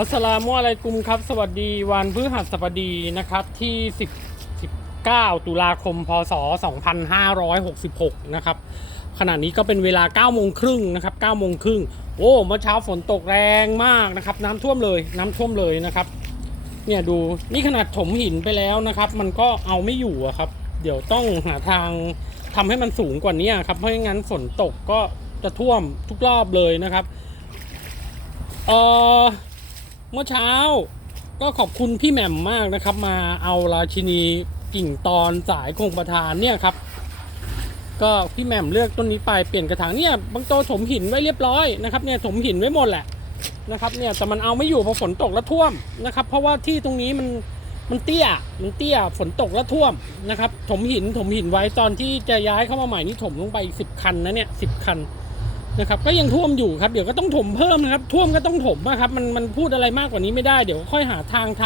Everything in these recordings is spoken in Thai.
อัสลามุอะลัยกุมครับ สวัสดีวันพฤหัสบดีนะครับที่10 19 ตุลาคมพศ 2566 นะครับขณะนี้ก็เป็นเวลา9โมงครึ่งนะครับ9โมงครึ่งโอ้เมื่อเช้าฝนตกแรงมากนะครับน้ำท่วมเลยน้ำท่วมเลยนะครับเนี่ยดูนี่ขนาดถมหินไปแล้วนะครับ มันก็เอาไม่อยู่ครับ เดี๋ยวต้องหาทางทำให้มันสูงกว่านี้ครับเพราะงั้นฝนตกก็จะท่วมทุกรอบเลยนะครับเออ เมื่อเช้าก็ขอบคุณพี่แหม่มมากนะครับ มาเอาราชินีกิ่งตอนสายคงประธานเนี่ยครับ ก็พี่แหม่มเลือกต้นนี้ไปเปลี่ยนกระถางเนี่ยบางโตถมหินไว้เรียบร้อยนะครับเนี่ยถมหินไว้หมดแหละนะครับเนี่ยแต่มันเอาไม่อยู่พอฝนตกแล้วท่วมนะครับ เพราะว่าที่ตรงนี้มันมันเตี้ยมันเตี้ยฝนตกแล้วท่วมนะครับ ถมหินถมหินไว้ตอนที่จะย้ายเข้ามาใหม่นี่ถมลงไปอีกสิบคันนะเนี่ยสิบคัน นะครับก็ยังท่วมอยู่ครับเดี๋ยวก็ต้องถมเพิ่มนะครับ ท่วมก็ต้องถมนะครับมันมันพูดอะไรมากกว่านี้ไม่ได้เดี๋ยวค่อยหาทางท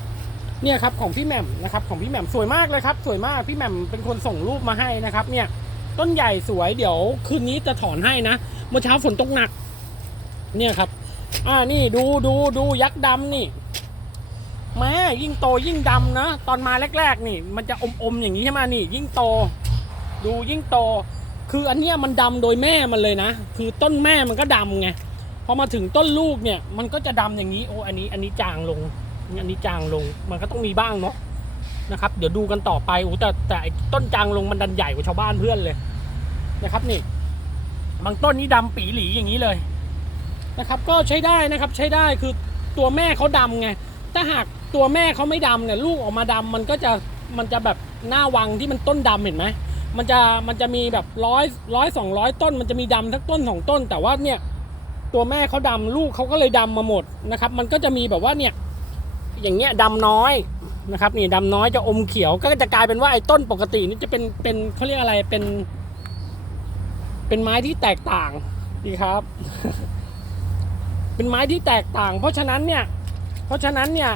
ำเนี่ยครับของพี่แหม่มนะครับของพี่แหม่มสวยมากเลยครับ สวยมากพี่แหม่มเป็นคนส่งรูปมาให้นะครับ เนี่ยต้นใหญ่สวยเดี๋ยวคืนนี้จะถอนให้นะเมื่อเช้าฝนตกหนัก เนี่ยครับ อ่านี่ดูดูดูยักษ์ดำนี่แม่ยิ่งโตยิ่งดำนะตอนมาแรก ๆ นี่ มันจะอมๆอย่างนี้ใช่ไหมนี่ ยิ่งโต ดูยิ่งโต คืออันเนี้ยมันดำโดยแม่มันเลยนะ คือต้นแม่มันก็ดำไงพอมาถึงต้นลูกเนี่ย มันก็จะดำอย่างนี้โอ้อันนี้อันนี้จางลงอันนี้จางลงมันก็ต้องมีบ้างเนาะนะครับ เดี๋ยวดูกันต่อไปโอ้แต่แต่ต้นจางลงมันดันใหญ่กว่าชาวบ้านเพื่อนเลยนะครับนี่บางต้นนี้ดำปีหลีอย่างนี้เลยนะครับ ก็ใช้ได้นะครับใช้ได้คือตัวแม่เขาดำไงถ้าหากตัวแม่เขาไม่ดำเนี่ยลูกออกมาดำมันก็จะมันจะแบบหน้าวังที่มันต้นดำเห็นไหม มันจะมันจะมีแบบร้อยร้อยสองร้อยต้น มันจะมีดำทั้งต้นสองต้น แต่ว่าเนี่ยตัวแม่เขาดำลูกเขาก็เลยดำมาหมดนะครับ มันก็จะมีแบบว่าเนี่ยอย่างเงี้ยดำน้อยนะครับนี่ดำน้อยจะอมเขียวก็จะกลายเป็นว่าไอ้ต้นปกตินี่จะเป็นเป็นเขาเรียกอะไรเป็น เป็นไม้ที่แตกต่างดีครับ เป็นไม้ที่แตกต่าง เพราะฉะนั้นเนี่ย เพราะฉะนั้นเนี่ย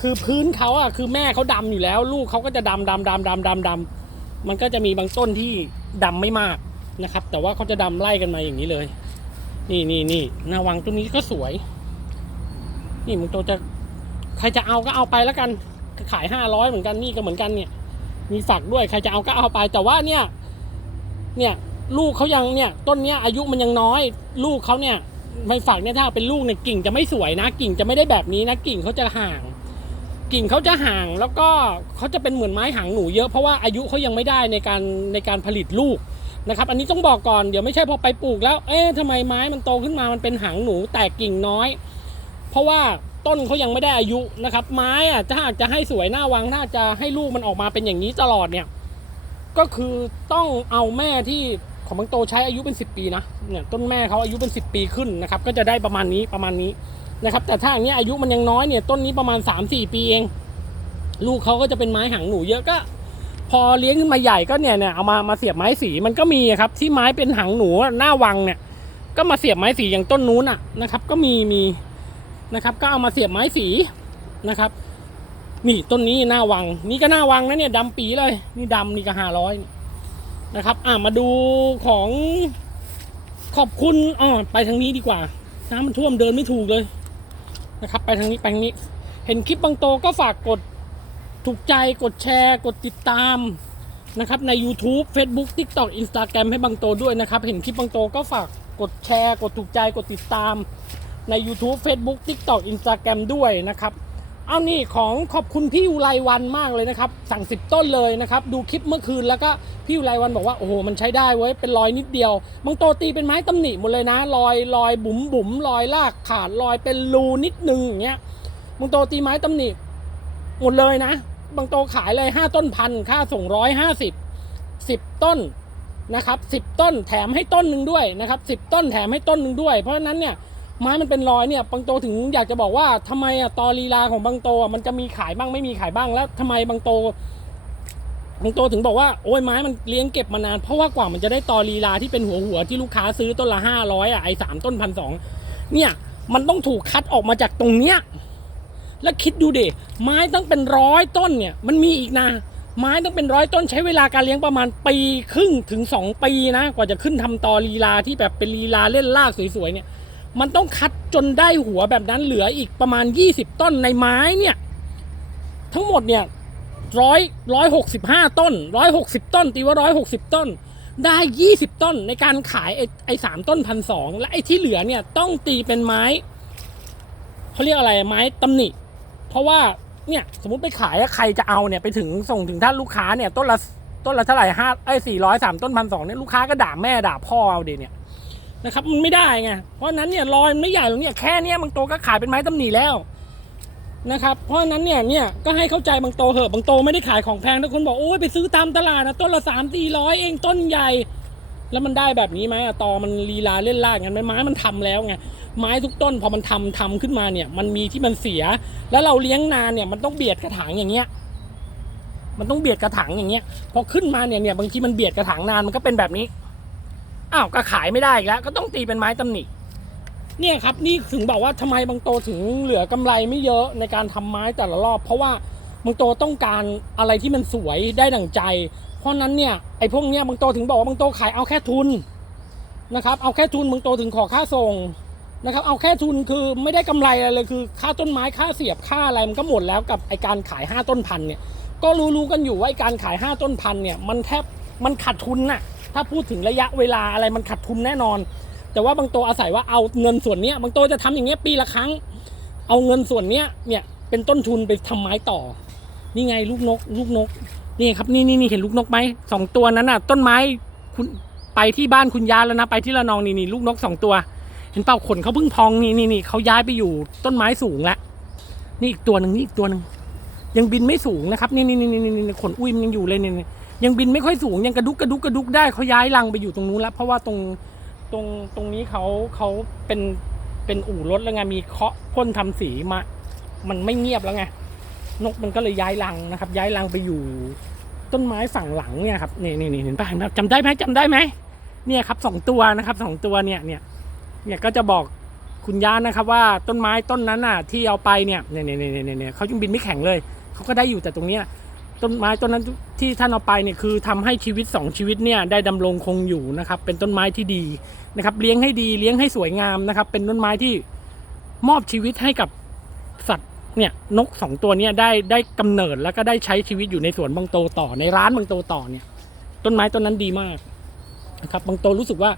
คือพื้นเขาอะคือแม่เขาดำอยู่แล้ว ลูกเขาก็จะดำดำดำดำดำดำ มันก็จะมีบางต้นที่ดำไม่มากนะครับ แต่ว่าเขาจะดำไล่กันมาอย่างนี้เลย นี่นี่นี่นาวังต้นนี้ก็สวย นี่มึงโตจะใครจะเอาก็เอาไปแล้วกัน ขายห้าร้อยเหมือนกันนี่ก็เหมือนกันเนี่ย มีฝักด้วยใครจะเอาก็เอาไป แต่ว่าเนี่ย เนี่ยลูกเขายังเนี่ยต้นเนี้ยอายุมันยังน้อย ลูกเขาเนี่ยไม่ฝักเนี่ยถ้าเป็นลูกเนี่ยกิ่งจะไม่สวยนะ กิ่งจะไม่ได้แบบนี้นะกิ่งเขาจะห่าง กิ่งเขาจะห่างแล้วก็เขาจะเป็นเหมือนไม้หางหนูเยอะเพราะว่าอายุเขายังไม่ได้ในการในการผลิตลูกนะครับ อันนี้ต้องบอกก่อนเดี๋ยวไม่ใช่พอไปปลูกแล้ว เอ๊ะทำไมไม้มันโตขึ้นมามันเป็นหางหนูแตกกิ่งน้อย เพราะว่าต้นเขายังไม่ได้อายุนะครับ ไม้อะถ้าหากจะให้สวยหน้าวังถ้าจะให้ลูกมันออกมาเป็นอย่างนี้ตลอดเนี่ย ก็คือต้องเอาแม่ที่ของบางโตใช้อายุเป็น 10 ปีนะเนี่ยต้นแม่เขาอายุเป็น 10 ปีขึ้นนะครับ ก็จะได้ประมาณนี้ประมาณนี้ นะครับ แต่ถ้าอย่างนี้อายุมันยังน้อยเนี่ยต้นนี้ประมาณ 3-4 ปีเอง ลูกเขาก็จะเป็นไม้หางหนูเยอะก็ พอเลี้ยงขึ้นมาใหญ่ก็เนี่ยเนี่ยเอามามาเสียบไม้สีมันก็มีครับ ที่ไม้เป็นหางหนูหน้าวังเนี่ย ก็มาเสียบไม้สีอย่างต้นนู้นอะนะครับ ก็มีมีนะครับ ก็เอามาเสียบไม้สีนะครับนี่ต้นนี้หน้าวัง นี่ก็หน้าวังนะเนี่ยดำปีเลย นี่ดำนี่ก็ห้าร้อยนะครับ อะมาดูของขอบคุณอ๋อไปทางนี้ดีกว่า น้ำมันท่วมเดินไม่ถูกเลย นะครับ ไปทางนี้ไปทางนี้ เห็นคลิปบางโตก็ฝากกดถูกใจกดแชร์ กดติดตามนะครับใน YouTube Facebook TikTok Instagram ให้บางโตด้วยนะครับ เห็นคลิปบางโตก็ฝากกดแชร์ กดถูกใจกดติดตามใน YouTube Facebook TikTok Instagram ด้วยนะครับ เอานี่ของขอบคุณพี่อุไรวันมากเลยนะครับ สั่งสิบต้นเลยนะครับ ดูคลิปเมื่อคืนแล้วก็พี่อุไรวันบอกว่าโอ้โหมันใช้ได้เว้ยเป็นรอยนิดเดียวบางโตตีเป็นไม้ตำหนิหมดเลยนะรอยรอยบุ๋มบุ๋มรอยลากขาดรอยเป็นรูนิดนึงอย่างเงี้ยบางโตตีไม้ตำหนิหมดเลยนะ บางโตขายเลยห้าต้นพันค่าส่งร้อยห้าสิบสิบต้นนะครับสิบต้นแถมให้ต้นหนึ่งด้วยนะครับสิบต้นแถมให้ต้นหนึ่งด้วย เพราะฉะนั้นเนี่ย ไม้มันเป็นรอยเนี่ยบางโตถึงอยากจะบอกว่าทำไมอะตอลีลาของบางโตอะมันจะมีขายบ้างไม่มีขายบ้างแล้วทำไมบางโตบางโตถึงบอกว่าโอ้ยไม้มันเลี้ยงเก็บมานาน เพราะว่ากว่ามันจะได้ตอลีลาที่เป็นหัวหัวที่ลูกค้าซื้อต้นละห้าร้อยอะไอ้สามต้นพันสองเนี่ยมันต้องถูกคัดออกมาจากตรงเนี้ยแล้วคิดดูเดไม้ตั้งเป็นร้อยต้นเนี่ยมันมีอีกนะไม้ต้องเป็นร้อยต้นใช้เวลาการเลี้ยงประมาณปีครึ่งถึงสองปีนะ กว่าจะขึ้นทำตอลีลาที่แบบเป็นลีลาเล่นลากสวยๆเนี่ย มันต้องคัดจนได้หัวแบบนั้นเหลืออีกประมาณ 20 ต้นในไม้เนี่ย ทั้งหมดเนี่ยร้อยร้อยหกสิบห้าต้นร้อยหกสิบต้น ตีว่าร้อยหกสิบต้น ได้ยี่สิบต้นในการขายไอ้ไอ้สามต้นพันสองและไอ้ที่เหลือเนี่ยต้องตีเป็นไม้เขาเรียกอะไรไม้ตำหนิ เพราะว่าเนี่ยสมมติไปขายใครจะเอาเนี่ยไปถึงส่งถึงท่านลูกค้าเนี่ยต้นละต้นละเท่าไหร่ห้าไอ้สี่ร้อยสามต้นพันสองเนี่ยลูกค้าก็ด่าแม่ด่าพ่อเอาเดเนี่ย นะครับมันไม่ได้ไงเพราะนั้นเนี่ยรอยมันไม่ใหญ่หรอกเนี่ยแค่เนี้ยบางโตก็ขายเป็นไม้ตำหนิแล้วนะครับเพราะนั้นเนี่ยเนี่ยก็ให้เข้าใจบางโตเหอะบางโตไม่ได้ขายของแพงถ้าคนบอกโอ้ยไปซื้อตามตลาดนะต้นละสามสี่ร้อยเองต้นใหญ่ แล้วมันได้แบบนี้ไหมอะตอมันลีลาเล่นล่ากันไมไม้มันทำแล้วไงไม้ทุกต้นพอมันทำทำขึ้นมาเนี่ย มันมีที่มันเสีย แล้วเราเลี้ยงนานเนี่ยมันต้องเบียดกระถางอย่างเงี้ยมันต้องเบียดกระถางอย่างเงี้ยพอขึ้นมาเนี่ยเนี่ยบางทีมันเบียดกระถางนานมันก็เป็นแบบนี้ อ้าวก็ขายไม่ได้อีกแล้ว ก็ต้องตีเป็นไม้ตำหนิเนี่ยครับนี่ถึงบอกว่าทำไมบางโตถึงเหลือกำไรไม่เยอะในการทำไม้แต่ละรอบ เพราะว่าบางโตต้องการอะไรที่มันสวยได้ดั่งใจ เพราะนั้นเนี่ยไอ้พวกเนี้ยบางโตถึงบอกว่าบางโตขายเอาแค่ทุนนะครับเอาแค่ทุนบางโตถึงขอค่าส่งนะครับเอาแค่ทุนคือไม่ได้กำไรอะไรเลยคือค่าต้นไม้ค่าเสียบค่าอะไรมันก็หมดแล้วกับไอการขายห้าต้นพันเนี่ยก็รู้ๆกันอยู่ว่าไอการขาย 5 ต้นพันเนี่ยมันแทบมันขาดทุนน่ะ ถ้าพูดถึงระยะเวลาอะไรมันขาดทุนแน่นอน แต่ว่าบางโตอาศัยว่าเอาเงินส่วนนี้บางโตจะทำอย่างเงี้ยปีละครั้ง เอาเงินส่วนเนี้ยเนี่ยเป็นต้นทุนไปทำไม้ต่อ นี่ไงลูกนก ลูกนก นี่ครับนี่นี่นี่เห็นลูกนกไหมสองตัวนั้นน่ะ ต้นไม้คุณไปที่บ้านคุณยายแล้วนะไปที่ระนองนี่นี่ลูกนกสองตัว เห็นเปล่าขนเขาเพิ่งพองนี่นี่นี่เขาย้ายไปอยู่ต้นไม้สูงแล้วนี่อีกตัวหนึ่งนี่อีกตัวหนึ่งยังบินไม่สูงนะครับ นี่นี่นี่นี่ขนอุ้ยมันยังอยู่เลยนี่ ยังบินไม่ค่อยสูงยังกระดุกกระดุกกระดุกได้เขาย้ายรังไปอยู่ตรงนู้นแล้ว เพราะว่าตรงตรงตรงนี้เขาเขาเป็นเป็นอู่รถแล้วไงมีเคาะพ่นทำสีมา มันไม่เงียบแล้วไงนกมันก็เลยย้ายรังนะครับ ย้ายรังไปอยู่ ต้นไม้ฝั่งหลังเนี่ยครับนี่นี่นี่เห็นป่ะเห็นป่ะจำได้ไหมจำได้ไหมเนี่ยครับสองตัวนะครับสองตัวเนี่ยเนี่ยเนี่ยก็จะบอกคุณย่านะครับว่าต้นไม้ต้นนั้นน่ะที่เอาไปเนี่ยเนี่ยเนี่ยเนี่ยเนี่ยเนี่ยเขายังบินไม่แข็งเลยเขาก็ได้อยู่แต่ตรงเนี้ย ต้นไม้ต้นนั้นที่ท่านเอาไปเนี่ยคือทำให้ชีวิตสองชีวิตเนี่ยได้ดำรงคงอยู่นะครับ เป็นต้นไม้ที่ดีนะครับ เลี้ยงให้ดีเลี้ยงให้สวยงามนะครับ เป็นต้นไม้ที่มอบชีวิตให้กับสัตว์เนี่ยนกสองตัวเนี่ยได้ได้กำเนิดแล้วก็ได้ใช้ชีวิตอยู่ในสวนบางโตต่อในร้านบางโตต่อเนี่ย ต้นไม้ต้นนั้นดีมากนะครับบางโตรู้สึกว่า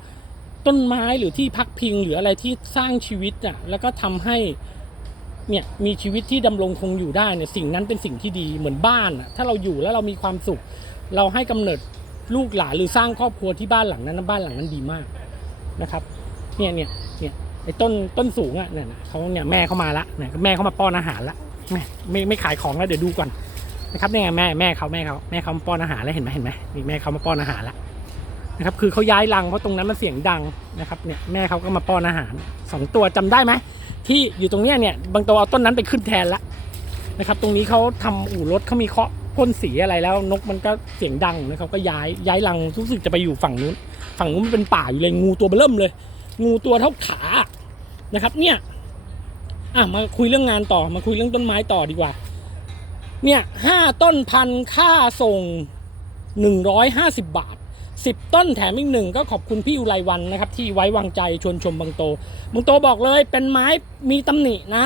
ต้นไม้หรือที่พักพิงหรืออะไรที่สร้างชีวิตอะแล้วก็ทำให้ เนี่ยมีชีวิตที่ดำรงคงอยู่ได้เนี่ยสิ่งนั้นเป็นสิ่งที่ดีเหมือนบ้านอะถ้าเราอยู่แล้วเรามีความสุข เราให้กำเนิดลูกหลานหรือสร้างครอบครัวที่บ้านหลังนั้นบ้านหลังนั้นดีมากนะครับเนี่ยเนี่ยเนี่ยไอ้ต้นต้นสูงอะเนี่ยเขาเนี่ยแม่เขามาละเนี่ยแม่เขามาป้อนอาหารละแม่ไม่ไม่ขายของแล้วเดี๋ยวดูก่อนนะครับเนี่ยแม่แม่เขาแม่เขาแม่เขามาป้อนอาหารแล้วเห็นไหมเห็นไหมนี่แม่เขามาป้อนอาหารละนะครับคือเขาย้ายรังเพราะตรงนั้นมันเสียงดังนะครับเนี่ยแม่เขาก็มาป้อนอาหารสองตัวจำได้ไหม ที่อยู่ตรงเนี้ยเนี่ยบางตัวเอาต้นนั้นไปขึ้นแทนละนะครับ ตรงนี้เขาทำอู่รถเขามีเคาะพ่นสีอะไรแล้วนกมันก็เสียงดังนะครับก็ย้ายย้ายรังรู้สึกจะไปอยู่ฝั่งนู้น ฝั่งนู้นมันเป็นป่าอยู่เลยงูตัวเบิ่มเลย งูตัวเท่าขานะครับเนี่ยอะมาคุยเรื่องงานต่อมาคุยเรื่องต้นไม้ต่อดีกว่า เนี่ยห้าต้นพันค่าส่งหนึ่งร้อยห้าสิบบาท สิบต้นแถมอีกหนึ่งก็ขอบคุณพี่อุไรวันนะครับ ที่ไว้วางใจชวนชมบางโตบางโตบอกเลยเป็นไม้มีตำหนินะ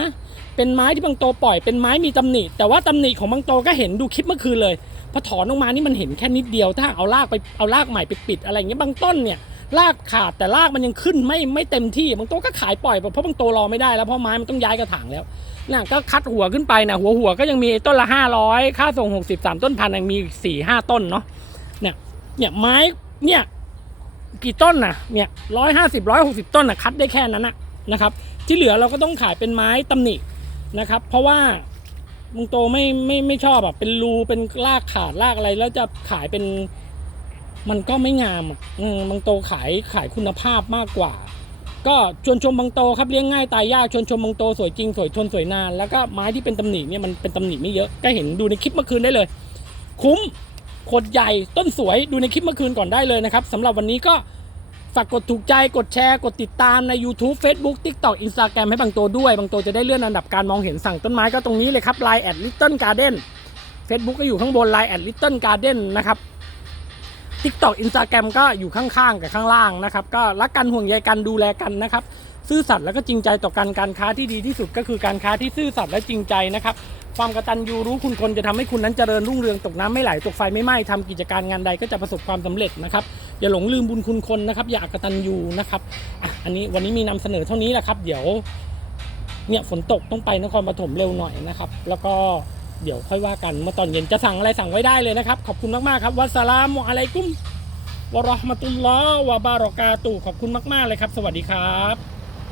เป็นไม้ที่บางโตปล่อยเป็นไม้มีตำหนิ แต่ว่าตำหนิของบางโตก็เห็นดูคลิปเมื่อคืนเลยพอถอนออกมานี่มันเห็นแค่นิดเดียว ถ้าเอารากไปเอารากใหม่ไปปิดอะไรอย่างเงี้ยบางต้นเนี่ยรากขาดแต่รากมันยังขึ้นไม่ไม่เต็มที่บางโตก็ขายปล่อยเพราะบางโตรอไม่ได้แล้วเพราะไม้มันต้องย้ายกระถางแล้วน่ะก็คัดหัวขึ้นไปนะหัวหัวก็ยังมีต้นละห้าร้อยค่าส่งหกสิบสามต้นพันยังมีสี่ห้าต้นเนาะเนี่ยเนี่ยไม้ เนี่ยกี่ต้นน่ะเนี่ยร้อยห้าสิบร้อยหกสิบต้นน่ะคัดได้แค่นั้นนะนะครับ ที่เหลือเราก็ต้องขายเป็นไม้ตำหนินะครับ เพราะว่ามึงโตไม่ไม่ไม่ชอบอะเป็นรูเป็นรากขาดรากอะไร แล้วจะขายเป็นมันก็ไม่งามอะอืมบางโตขายขายคุณภาพมากกว่า ก็ชวนชมบางโตครับเลี้ยงง่ายตายยากชวนชมบางโตสวยจริงสวยทนสวยนานแล้วก็ไม้ที่เป็นตำหนิเนี่ยมันเป็นตำหนิไม่เยอะก็เห็นดูในคลิปเมื่อคืนได้เลย คุ้ม ขดใหญ่ต้นสวยดูในคลิปเมื่อคืนก่อนได้เลยนะครับสำหรับวันนี้ก็ฝากกดถูกใจกดแชร์ กดติดตามใน YouTube Facebook TikTok Instagram ให้บางตัวด้วย บางตัวจะได้เลื่อนอันดับการมองเห็นสั่งต้นไม้ก็ตรงนี้เลยครับ Line at Little Garden Facebook ก็อยู่ข้างบน Line at Little Garden นะครับ TikTok Instagram ก็อยู่ข้างๆกับข้างล่างนะครับ ก็รักกันห่วงใยกันดูแลกันนะครับ ซื่อสัตย์แล้วก็จริงใจต่อกันการค้าที่ดีที่สุดก็คือการค้าที่ซื่อสัตย์และจริงใจนะครับ ความกระตัญญูรู้คุณคนจะทำให้คุณนั้นเจริญรุ่งเรืองตกน้ำไม่ไหลตกไฟไม่ไหม้ทำกิจการงานใดก็จะประสบความสำเร็จนะครับอย่าหลงลืมบุญคุณคนนะครับ อย่าอกตัญญูนะครับอะอันนี้วันนี้มีนำเสนอเท่านี้แหละครับ เดี๋ยวเนี่ยฝนตกต้องไปนครปฐมเร็วหน่อยนะครับ แล้วก็เดี๋ยวค่อยว่ากันเมื่อตอนเย็นจะสั่งอะไรสั่งไว้ได้เลยนะครับ ขอบคุณมากๆครับวัสลามุอะลัยกุมวะราะห์มะตุลลอฮ์วะบารอกาตุขอบคุณมากๆเลยครับ สวัสดีครับ